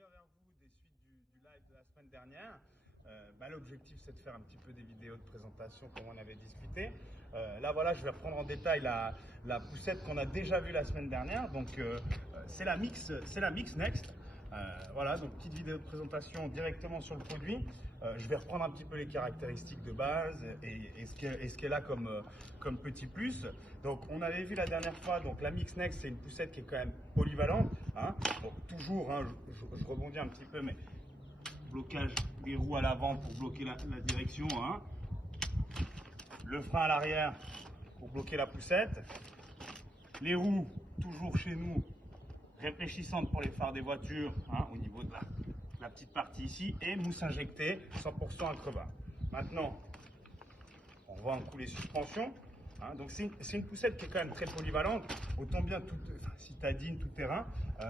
reviens vers vous des suites du live de la semaine dernière. L'objectif, c'est de faire un petit peu des vidéos de présentation comme on avait discuté. Là, voilà, je vais reprendre en détail la poussette qu'on a déjà vue la semaine dernière. Donc, c'est la Mix Next. Voilà, donc petite vidéo de présentation directement sur le produit. Je vais reprendre un petit peu les caractéristiques de base et ce qu'elle a comme petit plus. Donc, on avait vu la dernière fois, donc la Mix Next, c'est une poussette qui est quand même polyvalente. Hein. Donc, toujours, hein, je rebondis un petit peu, mais blocage des roues à l'avant pour bloquer la direction. Hein. Le frein à l'arrière pour bloquer la poussette. Les roues, toujours chez nous, réfléchissantes pour les phares des voitures, hein, au niveau de la petite partie ici, et mousse injectée 100% Acrobat. Maintenant, on voit un coup les suspensions. Hein, donc c'est une poussette qui est quand même très polyvalente, autant bien citadine, tout terrain.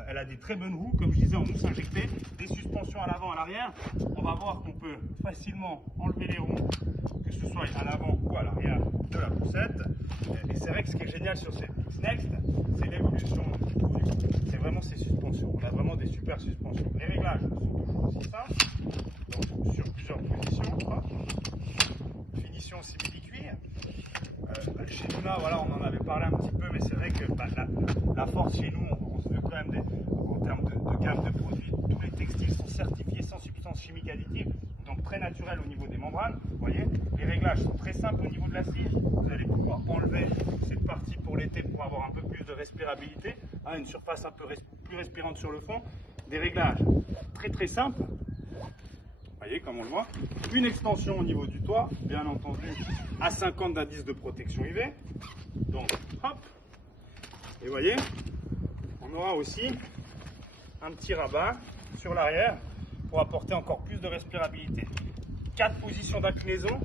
Elle a des très bonnes roues, comme je disais, en mousse injectée, des suspensions à l'avant, à l'arrière. On va voir qu'on peut facilement enlever les roues, que ce soit à l'avant ou à l'arrière de la poussette. Et c'est vrai que ce qui est génial sur cette Mix Next, c'est l'évolution du produit. C'est vraiment ces suspensions. On a vraiment des super suspensions. Les réglages sont toujours aussi simples, donc sur plusieurs positions. Hop. Finition simili-cuir. Chez nous là, voilà, on en avait parlé un petit peu, mais c'est vrai que la force chez nous, on se veut quand même en termes de gamme de produits, tous les textiles sont certifiés sans substance chimique additive, donc très naturel au niveau des membranes. Vous voyez, les réglages sont très simples au niveau de l'assise. Vous allez pouvoir enlever cette partie pour l'été pour avoir un peu plus de respirabilité, hein, une surface un peu plus respirante sur le fond. Des réglages très simples. Vous voyez, comme on le voit, une extension au niveau du toit, bien entendu, à 50 d'indice de protection UV. Donc, hop. Et vous voyez, on aura aussi un petit rabat sur l'arrière pour apporter encore plus de respirabilité. 4 positions d'inclinaison.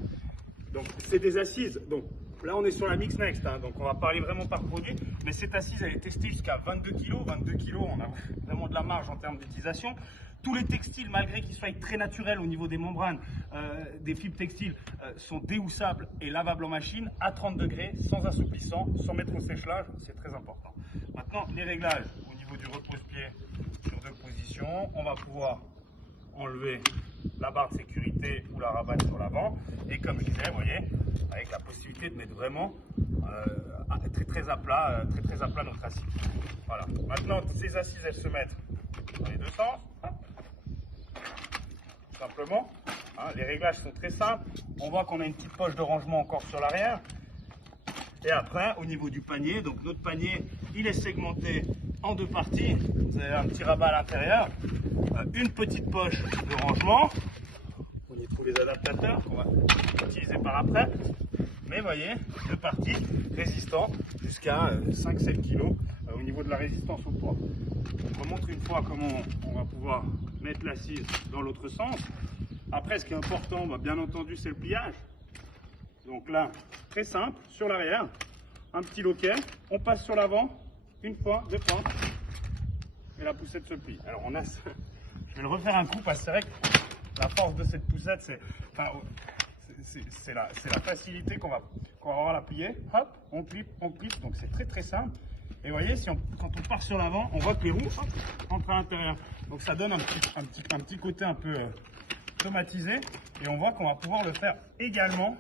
Donc, c'est des assises. Donc, là, on est sur la Mix Next. Hein, donc, on va parler vraiment par produit. Mais cette assise, elle est testée jusqu'à 22 kg. 22 kg, on a vraiment de la marge en termes d'utilisation. Tous les textiles, malgré qu'ils soient très naturels au niveau des membranes, des fibres textiles, sont déhoussables et lavables en machine à 30 degrés, sans assouplissant, sans mettre au sèche-linge. C'est très important. Maintenant, les réglages au niveau du repose-pied sur 2 positions. On va pouvoir enlever la barre de sécurité ou la rabattre sur l'avant. Et comme je disais, vous voyez, avec la possibilité de mettre vraiment très à plat notre assise. Voilà. Maintenant, ces assises, elles se mettent dans les deux sens. Simplement, hein, les réglages sont très simples. On voit qu'on a une petite poche de rangement encore sur l'arrière. Et après, au niveau du panier, donc notre panier, il est segmenté en 2 parties. Vous avez un petit rabat à l'intérieur, une petite poche de rangement. On y trouve les adaptateurs qu'on va utiliser par après. Mais vous voyez, 2 parties résistantes jusqu'à 5-7 kg au niveau de la résistance au poids. Je remontre une fois comment on va pouvoir mettre l'assise dans l'autre sens. Après, ce qui est important, bien entendu, c'est le pliage. Donc là, très simple, sur l'arrière, un petit loquet, on passe sur l'avant, une fois, 2 fois, et la poussette se plie. Alors on a, je vais le refaire un coup parce que c'est vrai que la force de cette poussette, c'est la facilité qu'on va avoir à la plier. Hop, on clip, donc c'est très simple. Et vous voyez, quand on part sur l'avant, on voit que les roues entrent à l'intérieur. Donc ça donne un petit côté un peu automatisé. Et on voit qu'on va pouvoir le faire également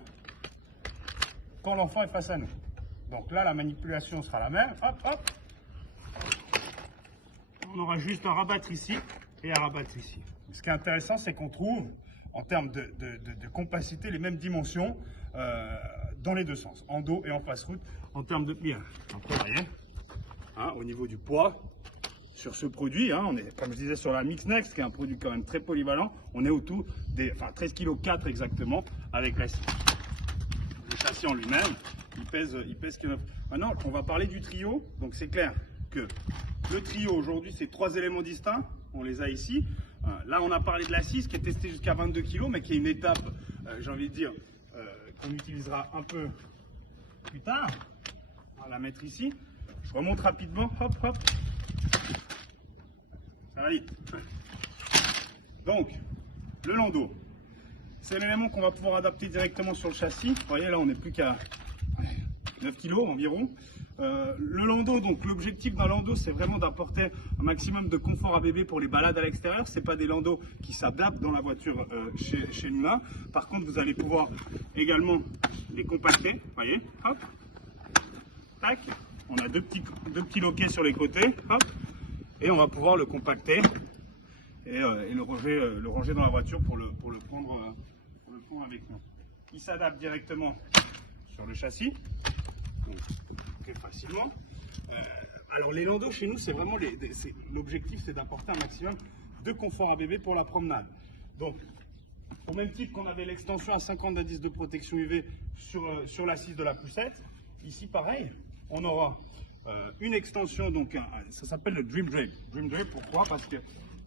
quand l'enfant est face à nous. Donc là, la manipulation sera la même. Hop, hop. On aura juste à rabattre ici et à rabattre ici. Ce qui est intéressant, c'est qu'on trouve, en termes de compacité, les mêmes dimensions dans les deux sens, en dos et en face route, en termes de pliage. Après, vous voyez, hein, au niveau du poids, sur ce produit, hein, on est, comme je disais, sur la Mix Next, qui est un produit quand même très polyvalent, on est autour des 13,4 kg exactement avec l'acier. Le châssis en lui-même, il pèse que 9. Maintenant, on va parler du trio. Donc c'est clair que le trio aujourd'hui, c'est 3 éléments distincts. On les a ici. Là, on a parlé de l'assise qui est testée jusqu'à 22 kg, mais qui est une étape, j'ai envie de dire, qu'on utilisera un peu plus tard. On va la mettre ici. Je remonte rapidement. Hop, hop. Ça va vite. Donc, le landau. C'est l'élément qu'on va pouvoir adapter directement sur le châssis. Vous voyez, là, on n'est plus qu'à 9 kg environ. Le landau, donc l'objectif d'un landau, c'est vraiment d'apporter un maximum de confort à bébé pour les balades à l'extérieur. C'est pas des landaux qui s'adaptent dans la voiture chez l'humain. Par contre, vous allez pouvoir également les compacter, voyez, hop, tac. On a deux petits loquets sur les côtés, hop, et on va pouvoir le compacter et le ranger dans la voiture pour le prendre avec nous. Il s'adapte directement sur le châssis, donc, très facilement. Alors les landaux chez nous, c'est vraiment l'objectif, c'est d'apporter un maximum de confort à bébé pour la promenade. Donc au même titre qu'on avait l'extension à 50 d'indice de protection UV sur l'assise de la poussette, ici pareil, on aura une extension, donc ça s'appelle le Dream Drape. Dream Drape, pourquoi? Parce que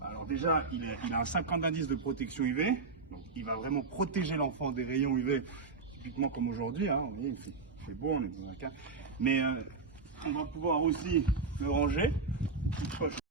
alors déjà il a un 50 d'indice de protection UV, donc il va vraiment protéger l'enfant des rayons UV, typiquement comme aujourd'hui, hein, il fait beau, on est dans un cas, mais on va pouvoir aussi le ranger.